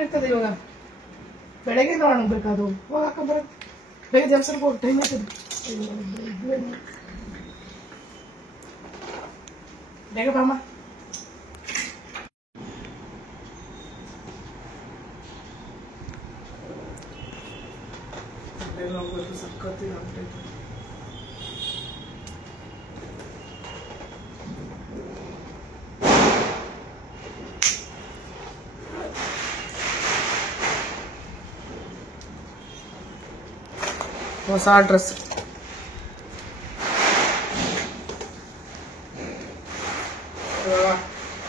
ಇರ್ತದೆ ಇವಾಗ ಬೆಳಗ್ಗೆ ಮಾಡಬೇಕು ಹೋಗಾಕ ಬೇಗ ದೇವಸ್ಥಾನಕ್ಕೆ ಹೋಗಿ ಟೈಮ್ ಆಗ್ತದೆ ಬೇಗ ಬಾಮ ಸಕ್ಕತ್ತಿನ ಹೊಸ ಡ್ರೆಸ್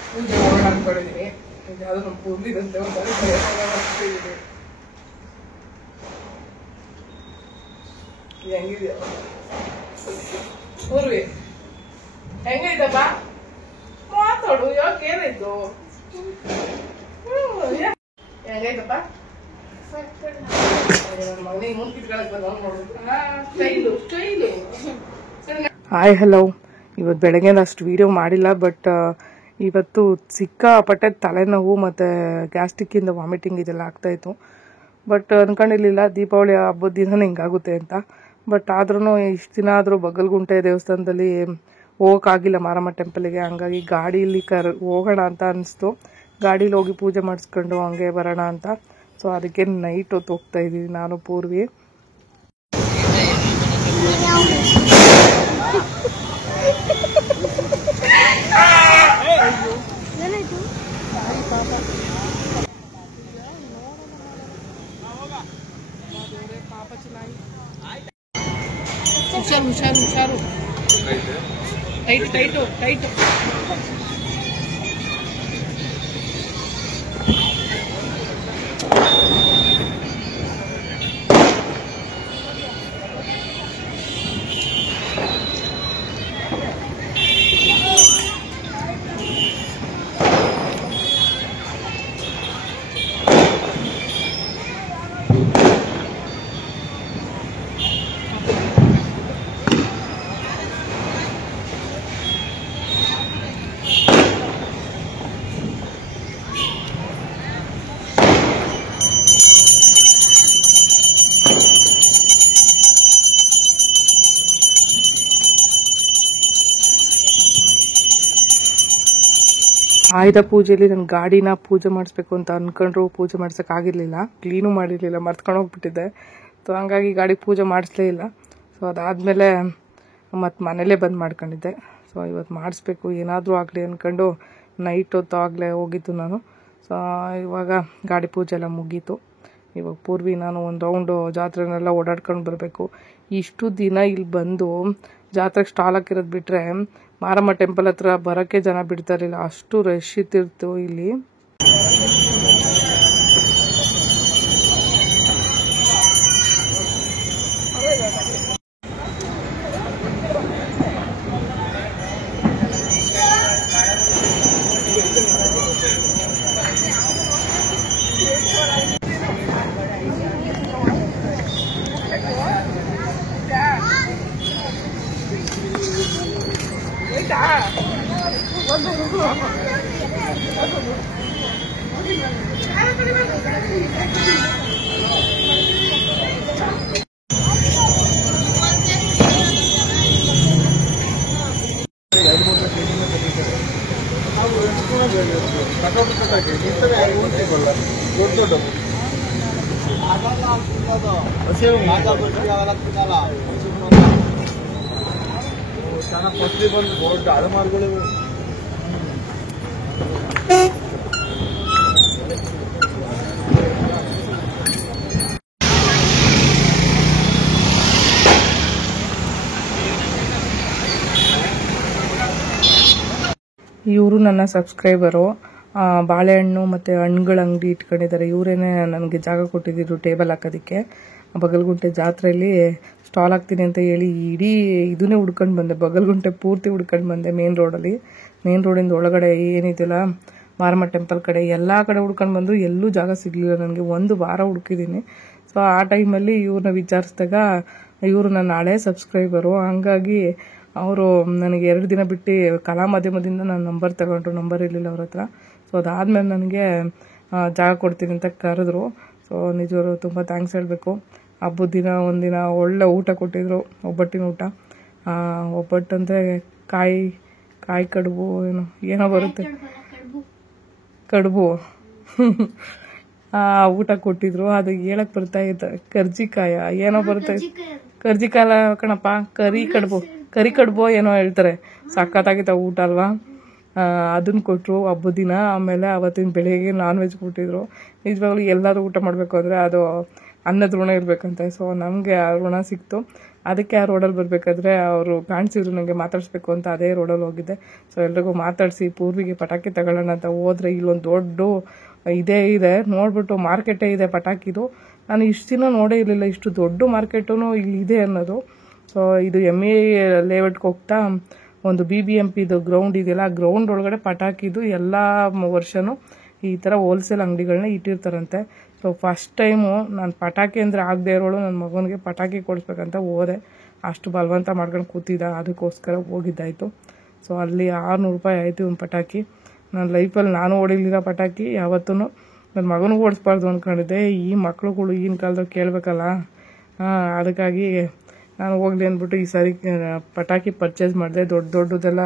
ಪೂಜೆ ಹೋಗೋಣ ಅನ್ಕೊಂಡಿದ್ದೀನಿ ಯಾವ್ದು ನಮ್ಮ ಪೂರ್ವಿದಂತೆ ಹೆಂಗಿದ್ಯಾ ಪೂರ್ವಿ ಹೆಂಗೈತಪ್ಪ ಮಾತಾಡು ಯಾಕೆ ಏನಾಯ್ತು ಹೆಂಗೈತಪ್ಪ ಹಾಯ್ ಹಲೋ ಇವತ್ತು ಬೆಳಗ್ಗೆ ಅಷ್ಟು ವಿಡಿಯೋ ಮಾಡಿಲ್ಲ ಬಟ್ ಇವತ್ತು ಸಿಕ್ಕಾಪಟ್ಟೆ ತಲೆನೋವು ಮತ್ತು ಗ್ಯಾಸ್ಟ್ರಿಕ್ಕಿಂದ ವಾಮಿಟಿಂಗ್ ಇದೆಲ್ಲ ಆಗ್ತಾಯಿತ್ತು ಬಟ್ ಅಂದ್ಕೊಂಡಿರಲಿಲ್ಲ ದೀಪಾವಳಿ ಹಬ್ಬದ ದಿನ ಹಿಂಗಾಗುತ್ತೆ ಅಂತ ಬಟ್ ಆದ್ರೂ ಇಷ್ಟು ದಿನ ಆದರೂ ಬಗಲ್ಗುಂಟೆ ದೇವಸ್ಥಾನದಲ್ಲಿ ಹೋಗೋಕ್ಕಾಗಿಲ್ಲ ಮಾರಮ್ಮ ಟೆಂಪಲಿಗೆ ಹಂಗಾಗಿ ಗಾಡೀಲಿ ಹೋಗೋಣ ಅಂತ ಅನಿಸ್ತು ಗಾಡೀಲಿ ಹೋಗಿ ಪೂಜೆ ಮಾಡಿಸ್ಕೊಂಡು ಹಂಗೆ ಬರೋಣ ಅಂತ ಸೊ ಅದಕ್ಕೆ ನೈಟ್ ಹೊತ್ತು ಹೋಗ್ತಾ ಇದ್ದೀವಿ ನಾನು ಪೂರ್ವಿ ಹುಷಾರು ಹುಷಾರು ಹುಷಾರು ಟೈಟ್ ಟೈಟು ಟೈಟು ಆಯುಧ ಪೂಜೆಯಲ್ಲಿ ನನ್ನ ಗಾಡಿನ ಪೂಜೆ ಮಾಡಿಸ್ಬೇಕು ಅಂತ ಅಂದ್ಕೊಂಡ್ರು ಪೂಜೆ ಮಾಡ್ಸೋಕ್ಕಾಗಿರಲಿಲ್ಲ ಕ್ಲೀನು ಮಾಡಿರಲಿಲ್ಲ ಮರ್ತ್ಕೊಂಡು ಹೋಗ್ಬಿಟ್ಟಿದ್ದೆ ಸೊ ಹಂಗಾಗಿ ಗಾಡಿ ಪೂಜೆ ಮಾಡಿಸ್ಲೇ ಇಲ್ಲ ಸೊ ಅದಾದಮೇಲೆ ಮತ್ತು ಮನೇಲೇ ಬಂದು ಮಾಡ್ಕೊಂಡಿದ್ದೆ ಸೊ ಇವತ್ತು ಮಾಡಿಸ್ಬೇಕು ಏನಾದರೂ ಆಗಲಿ ಅಂದ್ಕೊಂಡು ನೈಟ್ ಹೊತ್ತು ಆಗಲೇ ಹೋಗಿದ್ದು ನಾನು ಸೊ ಇವಾಗ ಗಾಡಿ ಪೂಜೆ ಎಲ್ಲ ಮುಗೀತು ಇವಾಗ ಪೂರ್ವಿ ನಾನು ಒಂದು ರೌಂಡು ಜಾತ್ರೆನೆಲ್ಲ ಓಡಾಡ್ಕೊಂಡು ಬರಬೇಕು ಇಷ್ಟು ದಿನ ಇಲ್ಲಿ ಬಂದು ಜಾತ್ರೆಗೆ ಸ್ಟಾಲ್ ಹಾಕಿರೋದು ಬಿಟ್ಟರೆ ಮಾರಮ್ಮ ಟೆಂಪಲ್ ಹತ್ರ ಬರೋಕ್ಕೆ ಜನ ಬಿಡ್ತಾ ಇರಲಿಲ್ಲ ಅಷ್ಟು ರಶ್ ಇತ್ತಿರ್ತು ಇಲ್ಲಿ ಚೆನ್ನಾಗಿ ಫಸ್ಟ್ಲಿ ಬಂದು ದೊಡ್ಡ ಅಲಮಾರುಗಳು. ಇವರು ನನ್ನ ಸಬ್ಸ್ಕ್ರೈಬರು. ಬಾಳೆಹಣ್ಣು ಮತ್ತು ಹಣ್ಣುಗಳ ಅಂಗಡಿ ಇಟ್ಕೊಂಡಿದ್ದಾರೆ. ಇವರೇನೆ ನನಗೆ ಜಾಗ ಕೊಟ್ಟಿದ್ದರು ಟೇಬಲ್ ಹಾಕೋದಕ್ಕೆ. ಬಗಲ್ಗುಂಟೆ ಜಾತ್ರೆಯಲ್ಲಿ ಸ್ಟಾಲ್ ಹಾಕ್ತೀನಿ ಅಂತ ಹೇಳಿ ಇಡೀ ಇದನ್ನೇ ಹುಡ್ಕೊಂಡು ಬಂದೆ. ಬಗಲ್ಗುಂಟೆ ಪೂರ್ತಿ ಹುಡ್ಕೊಂಡು ಬಂದೆ. ಮೇನ್ ರೋಡಲ್ಲಿ, ಮೇನ್ ರೋಡಿಂದ ಒಳಗಡೆ ಏನಿದೆಯಲ್ಲ ಮಾರಮ್ಮ ಟೆಂಪಲ್ ಕಡೆ ಎಲ್ಲ ಕಡೆ ಹುಡ್ಕೊಂಡು ಬಂದು ಎಲ್ಲೂ ಜಾಗ ಸಿಗಲಿಲ್ಲ ನನಗೆ. 1 ವಾರ ಹುಡುಕಿದ್ದೀನಿ. ಸೊ ಆ ಟೈಮಲ್ಲಿ ಇವ್ರನ್ನ ವಿಚಾರಿಸಿದಾಗ ಇವರು ನನ್ನ ಹಳೆ ಸಬ್ಸ್ಕ್ರೈಬರು. ಹಂಗಾಗಿ ಅವರು ನನಗೆ 2 ದಿನ ಬಿಟ್ಟು ಕಲಾ ಮಾಧ್ಯಮದಿಂದ ನಾನು ನಂಬರ್ ತಗೊಂಡ್ರು. ನಂಬರ್ ಇರಲಿಲ್ಲ ಅವ್ರ ಹತ್ರ. ಸೊ ಅದಾದಮೇಲೆ ನನಗೆ ಜಾಗ ಕೊಡ್ತೀನಿ ಅಂತ ಕರೆದ್ರು. ಸೊ ನಿಜವರು ತುಂಬ ಥ್ಯಾಂಕ್ಸ್ ಹೇಳಬೇಕು. ಹಬ್ಬದ ದಿನ ಒಂದಿನ ಒಳ್ಳೆ ಊಟ ಕೊಟ್ಟಿದ್ರು, ಒಬ್ಬಟ್ಟಿನ ಊಟ. ಒಬ್ಬಟ್ಟು ಅಂದರೆ ಕಾಯಿ ಕಡುಬು ಏನೋ ಬರುತ್ತೆ, ಕಡುಬು ಊಟ ಕೊಟ್ಟಿದ್ರು. ಅದು ಹೇಳಕ್ ಬರ್ತಾ ಇತ್ತು, ಕರ್ಜಿಕಾಯ ಏನೋ ಬರುತ್ತೆ, ಕರ್ಜಿಕಾಯ ಕಣಪ್ಪ, ಕರಿ ಕಡುಬು ಏನೋ ಹೇಳ್ತಾರೆ. ಸಖತ್ತಾಗಿತ್ತ ಊಟ ಅಲ್ವಾ. ಅದನ್ನ ಕೊಟ್ಟರು ಹಬ್ಬದ ದಿನ. ಆಮೇಲೆ ಅವತ್ತಿನ ಬೆಳಿಗ್ಗೆ ನಾನ್ ವೆಜ್ ಕೊಟ್ಟಿದ್ರು. ನಿಜವಾಗ್ಲೂ ಎಲ್ಲರೂ ಊಟ ಮಾಡಬೇಕು ಅಂದರೆ ಅದು ಅನ್ನದ ಋಣ ಇರಬೇಕಂತೆ. ಸೊ ನಮಗೆ ಆ ಋಣ ಸಿಕ್ತು. ಅದಕ್ಕೆ ಆ ರೋಡಲ್ಲಿ ಬರಬೇಕಾದ್ರೆ ಅವರು ಕಾಣಿಸಿದ್ರು ನನಗೆ, ಮಾತಾಡಿಸ್ಬೇಕು ಅಂತ ಅದೇ ರೋಡಲ್ಲಿ ಹೋಗಿದ್ದೆ. ಸೊ ಎಲ್ರಿಗೂ ಮಾತಾಡಿಸಿ ಪೂರ್ವಿಗೆ ಪಟಾಕಿ ತಗೊಳ್ಳೋಣ ಅಂತ ಹೋದ್ರೆ ಇಲ್ಲೊಂದು ದೊಡ್ಡ ಇದೆ ನೋಡ್ಬಿಟ್ಟು ಮಾರ್ಕೆಟೇ ಇದೆ ಪಟಾಕಿದು. ನಾನು ಇಷ್ಟು ದಿನ ನೋಡೇ ಇರಲಿಲ್ಲ ಇಷ್ಟು ದೊಡ್ಡ ಮಾರ್ಕೆಟು ಇಲ್ಲಿ ಇದೆ ಅನ್ನೋದು. ಸೊ ಇದು MA ಲೇಔಟ್ಗೆ ಹೋಗ್ತಾ ಒಂದು BBMPದು ಗ್ರೌಂಡ್ ಇದೆಯಲ್ಲ, ಆ ಗ್ರೌಂಡ್ ಒಳಗಡೆ ಪಟಾಕಿದು ಎಲ್ಲ ವರ್ಷನೂ ಈ ಥರ ಹೋಲ್ಸೇಲ್ ಅಂಗಡಿಗಳನ್ನ ಇಟ್ಟಿರ್ತಾರಂತೆ. ಸೊ ಫಸ್ಟ್ ಟೈಮು ನಾನು ಪಟಾಕಿ ಅಂದರೆ ಆಗದೆ ಇರೋಳು ನನ್ನ ಮಗನಿಗೆ ಪಟಾಕಿ ಕೊಡಿಸ್ಬೇಕಂತ ಹೋದೆ. ಅಷ್ಟು ಬಲವಂತ ಮಾಡ್ಕೊಂಡು ಕೂತಿದ್ದ, ಅದಕ್ಕೋಸ್ಕರ ಹೋಗಿದ್ದಾಯಿತು. ಸೊ ಅಲ್ಲಿ 600 ರೂಪಾಯಿ ಆಯಿತು ಒಂದು ಪಟಾಕಿ. ನನ್ನ ಲೈಫಲ್ಲಿ ನಾನು ಹೊಡಿಲಿಲ್ಲ ಪಟಾಕಿ ಯಾವತ್ತೂ. ನನ್ನ ಮಗನಿಗೂ ಓಡಿಸ್ಬಾರ್ದು ಅಂದ್ಕೊಂಡಿದ್ದೆ. ಈ ಮಕ್ಳುಗಳು ಈಗಿನ ಕಾಲದಲ್ಲಿ ಕೇಳಬೇಕಲ್ಲ, ಅದಕ್ಕಾಗಿ ನಾನು ಹೋಗ್ಲಿ ಅಂದ್ಬಿಟ್ಟು ಈ ಸಾರಿ ಪಟಾಕಿ ಪರ್ಚೇಸ್ ಮಾಡಿದೆ. ದೊಡ್ಡದೆಲ್ಲ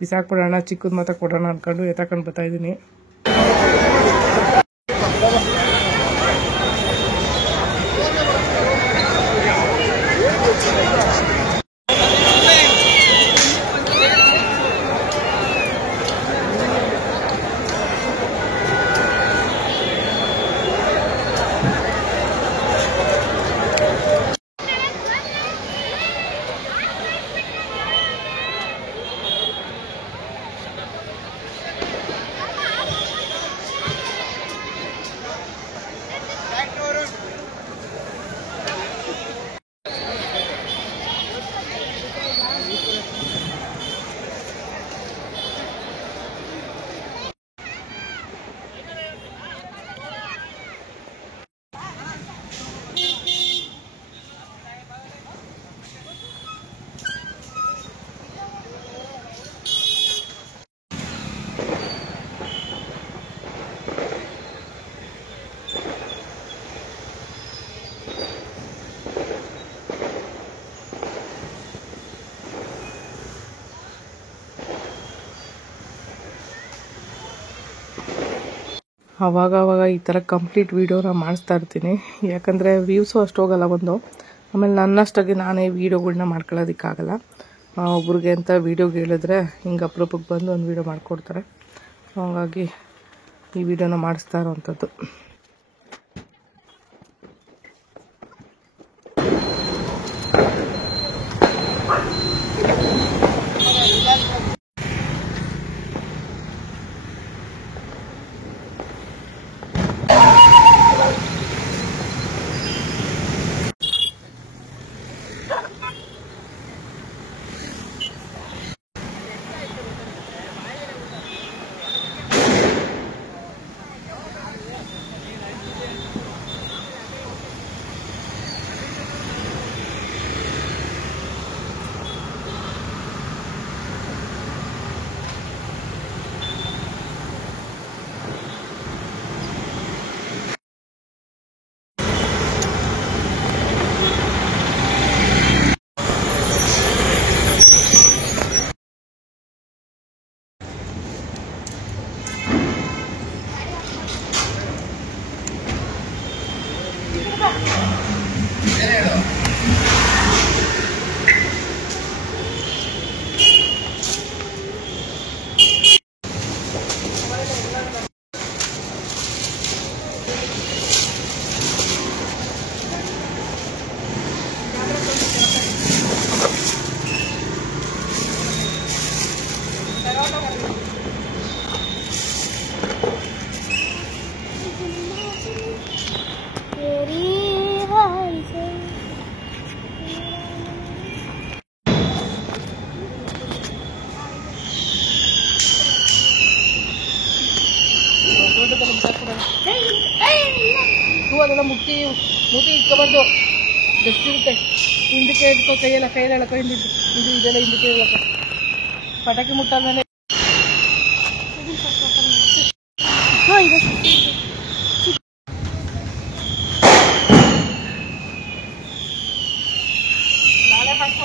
ಬಿಸಾಕ್ಬಿಡೋಣ, ಚಿಕ್ಕದು ಮಾತ್ರ ಕೊಡೋಣ ಅಂದ್ಕೊಂಡು ಎತ್ತಾಕೊಂಡು ಬರ್ತಾಯಿದ್ದೀನಿ. ಆವಾಗ ಈ ಥರ ಕಂಪ್ಲೀಟ್ ವೀಡಿಯೋನ ಮಾಡಿಸ್ತಾ ಇರ್ತೀನಿ. ಯಾಕಂದರೆ ವ್ಯೂಸು ಅಷ್ಟು ಹೋಗಲ್ಲ ಒಂದು. ಆಮೇಲೆ ನನ್ನಷ್ಟಾಗಿ ನಾನೇ ವೀಡಿಯೋಗಳನ್ನ ಮಾಡ್ಕೊಳ್ಳೋದಕ್ಕಾಗಲ್ಲ. ಒಬ್ರಿಗೆ ಅಂತ ವೀಡಿಯೋಗೆ ಹೇಳಿದ್ರೆ ಹಿಂಗೆ ಅಪರೂಪಕ್ಕೆ ಬಂದು ಒಂದು ವೀಡಿಯೋ ಮಾಡಿಕೊಡ್ತಾರೆ. ಹಾಗಾಗಿ ಈ ವಿಡಿಯೋನ ಮಾಡಿಸ್ತಾ ಇರೋವಂಥದ್ದು. ಅದೆಲ್ಲ ಮುಟ್ಟಿ ಇಟ್ಕೊಬಾರ್ದು. ಡಸ್ಟ್ ಇರುತ್ತೆ. ಹಿಂದಕ್ಕೆ ಇಟ್ಕೊ, ಕೈಯೆಲ್ಲ ಎಳ್ಕೊ, ಇದೆಲ್ಲ ಹಿಂದಕ್ಕೆ ಇರ್ಬೇಕು. ಪಟಾಕಿ ಮುಟ್ಟಾದ್ಮೇಲೆ ನಾಳೆ ಹಾಕಿ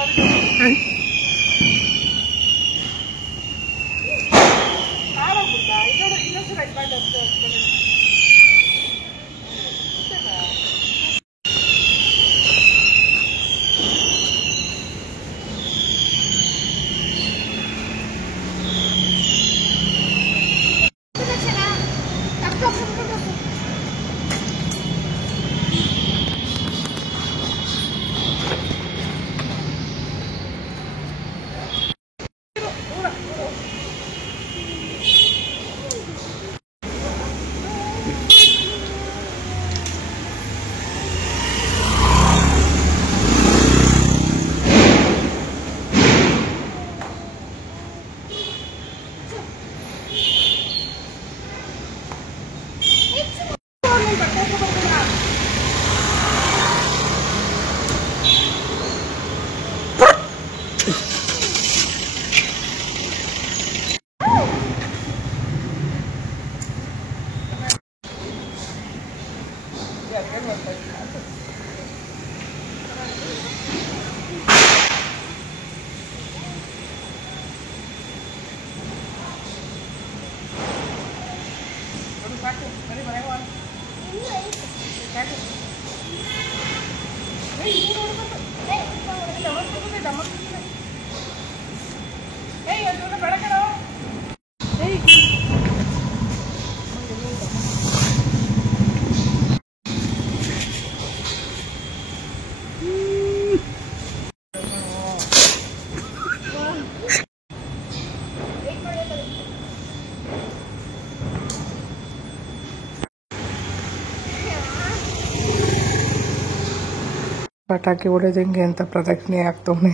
ಪಟಾಕಿ ಹೊಡೆದು ಹೆಂಗೆ ಅಂತ ಪ್ರದಕ್ಷಿಣೆ ಆಗ್ತವನೆ.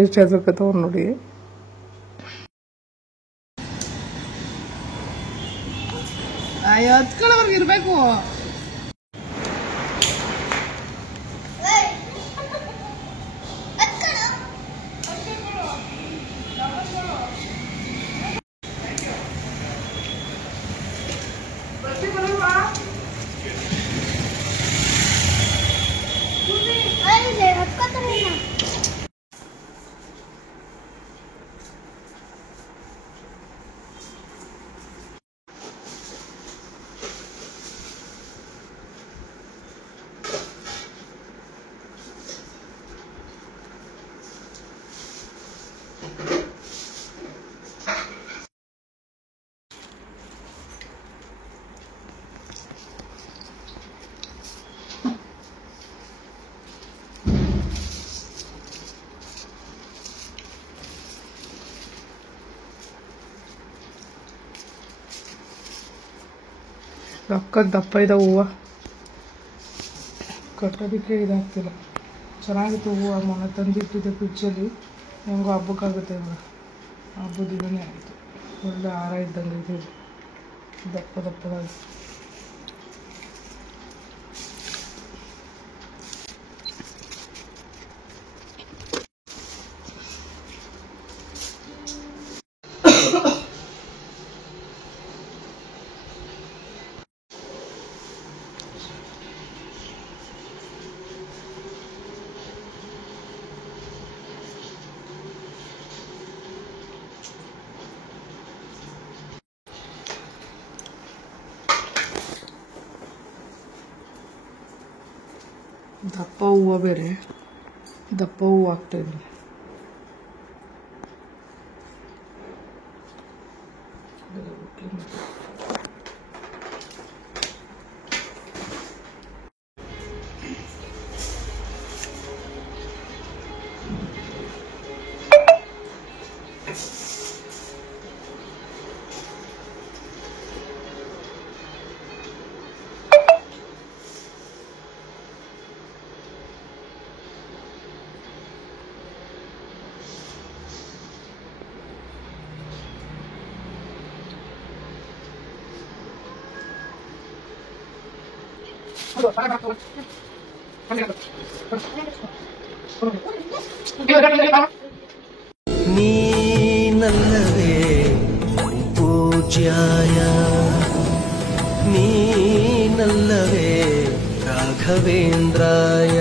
ಎಷ್ಟು ಹೆದರ್ಕತ್ತವ್ ನೋಡಿ. ಹತ್ಕೊಳ್ಳೋರ್ಗೆ ಇರಬೇಕು. ಸಕ್ಕತ್ ದಪ್ಪ ಇದಾವೆ ಹೂವು. ಕಟ್ಟೋದಕ್ಕೆ ಇದಾಗ್ತಿಲ್ಲ. ಚೆನ್ನಾಗಿತ್ತು ಹೂವು. ಮೊನ್ನೆ ತಂದಿಟ್ಟಿದ್ದೆ ಫ್ರಿಡ್ಜಲ್ಲಿ. ಹೆಂಗೋ ಹಬ್ಬಕ್ಕಾಗುತ್ತೆ ಇವಾಗ. ಹಬ್ಬದ ದಿನನೇ ಆಯಿತು. ಒಳ್ಳೆ ಹಾರ ಇದ್ದಂಗೆ ಇದೆ. ದಪ್ಪ ದಪ್ಪದಾಗಿ. ದಪ್ಪ ಹೂವು ಬೇರೆ. ದಪ್ಪ ಹೂವು ಹಾಕ್ತಾಯಿದ್ದೀನಿ. ನೀನಲ್ಲವೇ ಪೂಜ್ಯಾಯ ನೀನಲ್ಲವೇ ರಾಘವೇಂದ್ರಾಯ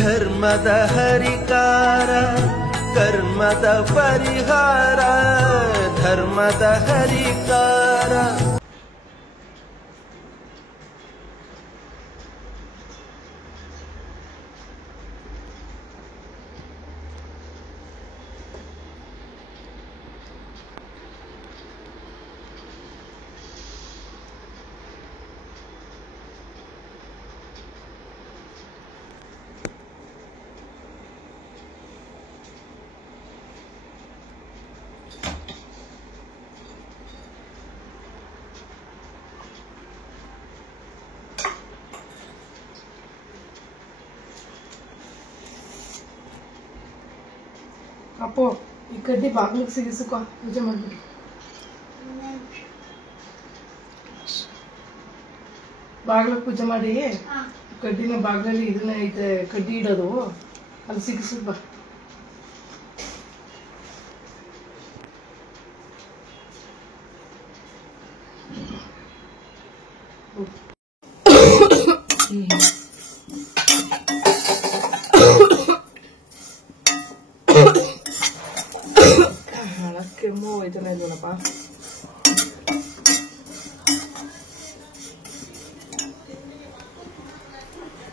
ಧರ್ಮದ ಹರಿಕಾರ ಕರ್ಮದ ಪರಿಹಾರ ಧರ್ಮದ ಹರಿಕಾರ. ಅಪ್ಪು ಈ ಕಡ್ಡಿ ಬಾಗ್ಲಿಗೆ ಸಿಗಿಸುಕೋ ಪೂಜೆ ಮಾಡ್ಬಿಟ್ಟು. ಬಾಗ್ಲಿಗೆ ಪೂಜೆ ಮಾಡಿ ಕಡ್ಡಿನ ಬಾಗ್ಲಲ್ಲಿ ಇದನ್ನ ಐತೆ ಕಡ್ಡಿ ಇಡೋದು ಅಲ್ಲಿ ಸಿಗಿಸು ಬಾ. ಕೆಮ್ಮು ಇದನ್ನ ಇದನ್ನಪ್ಪ.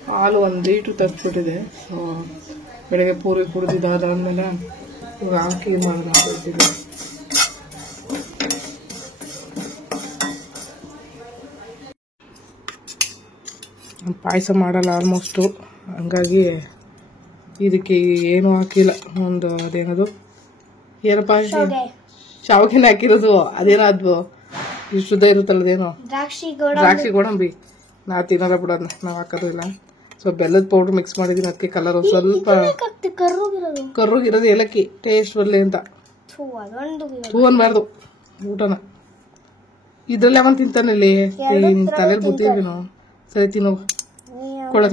ಹಾಲು 1 ಲೀಟ್ರ್ ತರಿಸ್ಬಿಟ್ಟಿದೆ. ಬೆಳಗ್ಗೆ ಪೂರಿ ಕುಡಿದಿದ್ದಾದ್ಮೇಲೆ ಇವಾಗ ಹಾಕಿ ಮಾಡಿದೆ. ಪಾಯಸ ಮಾಡಲ್ಲ ಆಲ್ಮೋಸ್ಟು, ಹಂಗಾಗಿ ಇದಕ್ಕೆ ಏನು ಹಾಕಿಲ್ಲ. ಒಂದು ಅದೇನದು ಏನಪ್ಪ ಶಾವಿಗೆನ ಹಾಕಿರೋದು, ಅದೇನೋ ಅದು ಇಷ್ಟುದ್ದ ಇರುತ್ತಲ್ಲ ಅದೇನೋ ದ್ರಾಕ್ಷಿ ಗೋಡಂಬಿ. ನಾವು ತಿನ್ನೋದ ಬಿಡೋದನ್ನ, ನಾವು ಹಾಕೋದು ಇಲ್ಲ. ಸೊ ಬೆಲ್ಲದ ಪೌಡ್ರ್ ಮಿಕ್ಸ್ ಮಾಡಿದೀನಿ, ಅದಕ್ಕೆ ಕಲರ್ ಸ್ವಲ್ಪ ಕರ್ರುಗಿರೋದು ಏಲಕ್ಕಿ ಟೇಸ್ಟ್ ಬರಲಿ ಅಂತ. ಹೂ ಅನ್ಬಾರ್ದು ಊಟನ. ಇದ್ರಲ್ಲಿ ಅವನ್ ತಿಂತಾನಲ್ಲಿ ತಲೆಯಲ್ಲಿ ಬುತ್ತೀವಿ ನಾವು. ಸರಿ ತಿನ್ನೋ ಕೊಡ